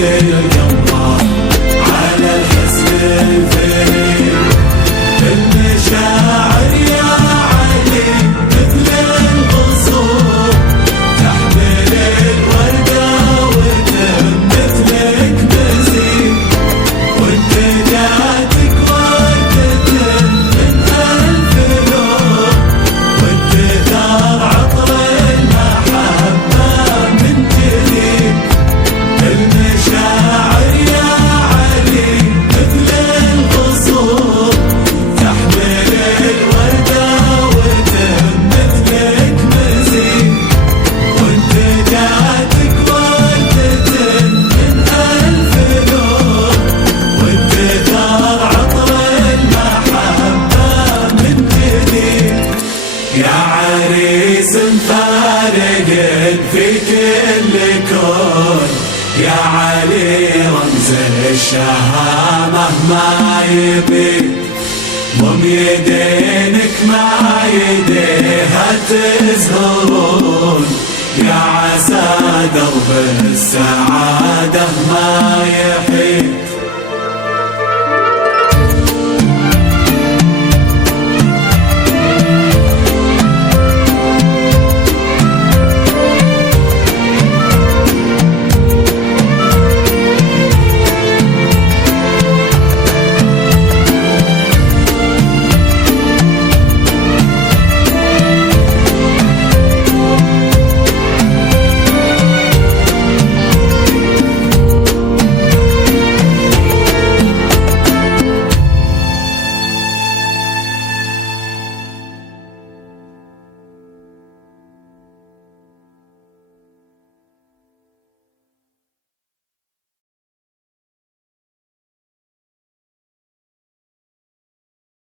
القمر على الحسن الفريد. المشاعر يا علي مثل الغصون تحمل الوردة وتمثلك مزيد، وانت جاتك وردة من ألف لون، وانت ثار عطر المحبة من جديد. المشاعر يا علي مثل الغصون تحمل الوردة وتمثلك مزيد، وانت جاتك وردة من ألف لون، وانت ثار عطر المحبة من جديد. يا عريس مفارق في كل كون، يا علي رمز الشهامة ما يبيد، ضم يدينك مع يديها تزهرون، يا عسى درب السعادة